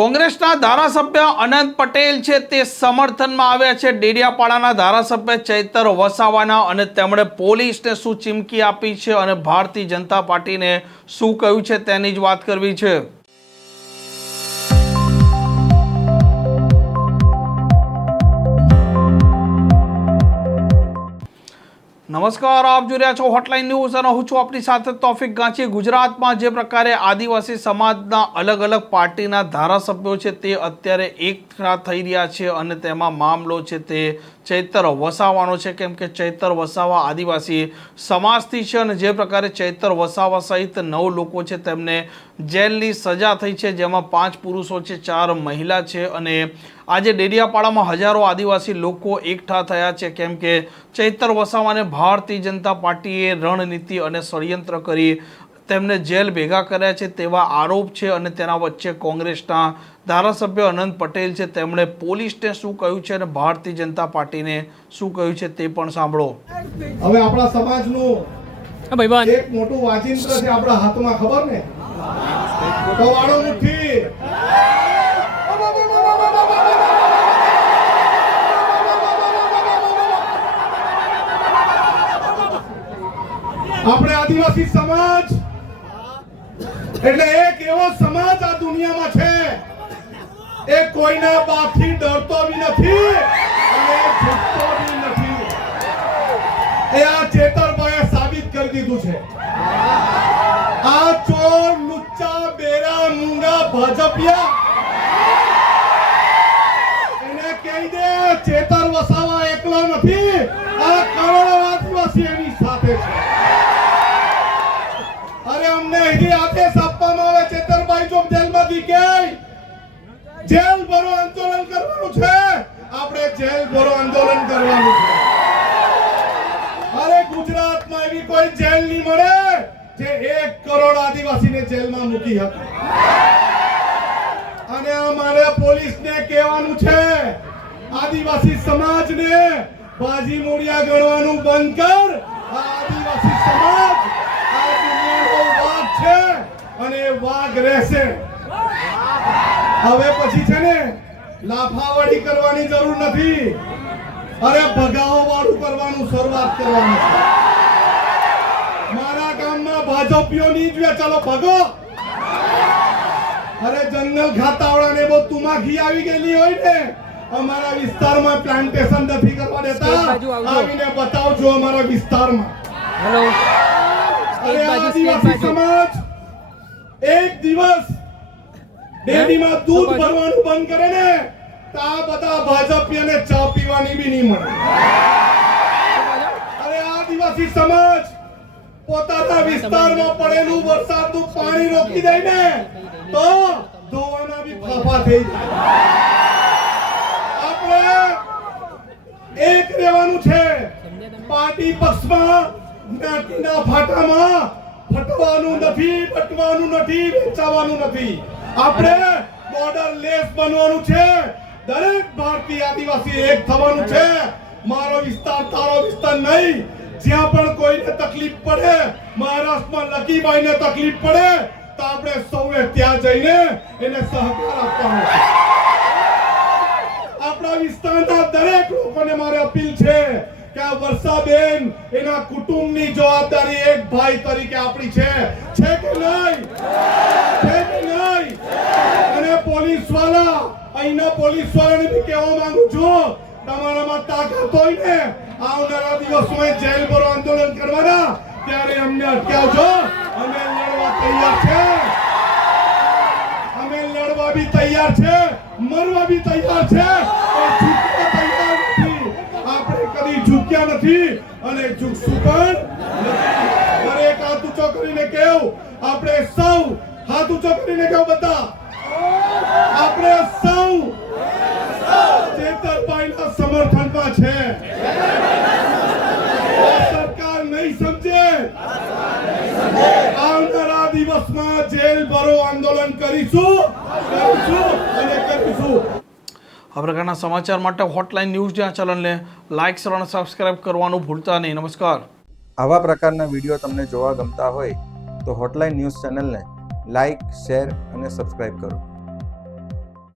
કોંગ્રેસના ધારાસભ્ય અનંત પટેલ છે તે સમર્થનમાં આવ્યા છે ડેડિયાપાડાના ધારાસભ્ય ચૈતર વસાવાના અને તેમણે પોલીસને શું ચીમકી આપી છે અને ભારતીય જનતા પાર્ટીને શું કહ્યું છે તેની જ વાત કરવી છે। નમસ્કાર, આપ જોઈ રહ્યા છો હોટલાઇન ન્યૂઝ અને હું છું આપની સાથે તોફિક ગાંચી। ગુજરાતમાં જે પ્રકારે આદિવાસી સમાજના અલગ અલગ પાર્ટીના ધારાસભ્યો છે તે અત્યારે એકઠા થઈ રહ્યા છે અને તેમાં મામલો છે તે ચૈતર વસાવાનો છે, કેમ કે ચૈતર વસાવા આદિવાસી સમાજથી છે અને જે પ્રકારે ચૈતર વસાવા સહિત 9 લોકો છે તેમને જેલની સજા થઈ છે, જેમાં 5 પુરુષો છે, 4 મહિલા છે અને આજે ડેડિયાપાડામાં હજારો આદિવાસી લોકો એકઠા થયા છે, કેમ કે ચૈતર વસાવાને ભારતીય જનતા પાર્ટીએ રણનીતિ અને ષડયંત્ર કરી તેમને જેલ ભેગા કર્યા છે તેવા આરોપ છે અને તેના વચ્ચે કોંગ્રેસના ધારાસભ્ય અનંત પટેલ છે તેમણે પોલીસને શું કહ્યું છે અને ભારતીય જનતા પાર્ટીને શું કહ્યું છે તે પણ સાંભળો। હવે આપણા સમાજનું એક મોટું વાચિંત્ર છે આપણા હાથમાં, ખબર ને? કવાડો મુઠ્ઠી આપણે આદિવાસી સમાજ એટલે એક એવો સમાજ આ દુનિયામાં છે એ કોઈના બાપથી ડરતો બી નથી અને ઝૂકતો બી નથી। એ આ ચેતરભાઈએ સાબિત કરી દીધું છે। આ ચોર, લુચ્ચા, બેરા, મૂંગા, ભાજપિયા એને કહી દે ચેતર વસાવા એકલો નથી, આ કરોડો આદિવાસી એની સાથે છે। અરે અમને અહીં આદેશ આપવામાં આવે ચેતરભાઈ જો જેલમાંથી કે જેલ ભરો આંદોલન કરવાનું છે, આપણે જેલ ભરો આંદોલન કરવાનું છે। અરે ગુજરાતમાં એવી કોઈ જેલ નહીં મળે જે 1 કરોડ આદિવાસીને જેલમાં મૂકી હતી। અને અમારે પોલીસને કહેવાનું છે આદિવાસી સમાજને બાજી મોડિયા ગણવાનું બંધ કર। આદિવાસી સમાજ આ દુનિયાનો વાઘ છે અને વાઘ રહેશે। હવે પછી છે ને લાફાવડી કરવાની જરૂર નથી, અરે ભગાવો વાળું કરવાનું શરૂઆત કરવાની છે। મારા ગામમાં ભાજપીઓ નહીં જોઈએ, ચાલો ભગો। અરે જંગલ ખાતાવાળાને બહુ તુમાખી આવી ગયેલી હોય ને, અમારા વિસ્તારમાં પ્લાન્ટેશન નથી કરવા દેતા, આવીને બતાવજો અમારા વિસ્તારમાં। હેલો, અરે આદિવાસી સમાજ એક દિવસ ડેરીમાં દૂધ ભરવાનું બંધ કરે ને તો આ બધા ભાજપીઓને ચા પીવાની બી નહીં મળે। અરે આદિવાસી સમાજ પોતાના વિસ્તારમાં પડેલું વરસાદનું પાણી રોકી દે ને તો ધોવાના બી ફાફા થઈ જાય। આપણે એક રહેવાનું છે, પાર્ટી પક્ષમાં જ્ઞાતિના ફાટામાં ફટવાનું નથી, બટવાનું નથી, વેચાવાનું નથી। આપણે બોર્ડર લેસ બનવાનું છે, દરેક ભારતીય આદિવાસી એક થવાનું છે। મારો વિસ્તાર તારો વિસ્તાર નહીં। જ્યાં પણ કોઈને તકલીફ પડે, મહારાષ્ટ્રમાં લકીભાઈને તકલીફ પડે તો આપણે સૌએ ત્યાં જઈને એને સહકાર આપવાનો છે। આપણા વિસ્તારના દરેક લોકોને મારે અપીલ છે કે આ વર્ષાબેન એના કુટુંબની જવાબદારી એક ભાઈ તરીકે આપણી છે કે નહીં? છે કે નહીં? અને પોલીસ વાળા, અહીંના પોલીસ વાળાને બી કહેવા માંગુ છું, તમારામાં તાકાત હોય ને આવનારા દિવસોમાં જેલ ભરો આંદોલન કરવાના, ત્યારે અમને અટકાવજો। અમે લડવા તૈયાર છે, અમે લડવા બી તૈયાર છે, મરવા બી તૈયાર છે, પણ ઝૂકવા તૈયાર નથી। આપણે કદી ઝૂક્યા નથી અને ઝૂકશું પણ નથી। દરેક હાથ ઊંચો કરીને કહેવું, આપણે સૌ હાથ ઊંચો કરીને કહેવું બધા, આપણે સૌ ચેતરભાઈના સમર્થનમાં છે। સરકાર નહીં સમજે, આવનારા દિવસમાં જેલ ભરો આંદોલન કરીશું અને કરીશું। આ પ્રકારના સમાચાર માટે હોટલાઇન ન્યૂઝ ચેનલને લાઇક, શેર અને સબસ્ક્રાઇબ કરવાનું ભૂલતા નહીં। નમસ્કાર। આવા પ્રકારના વિડીયો તમને જોવા ગમતા હોય તો હોટલાઇન ન્યૂઝ ચેનલને લાઇક, શેર અને સબસ્ક્રાઇબ કરો।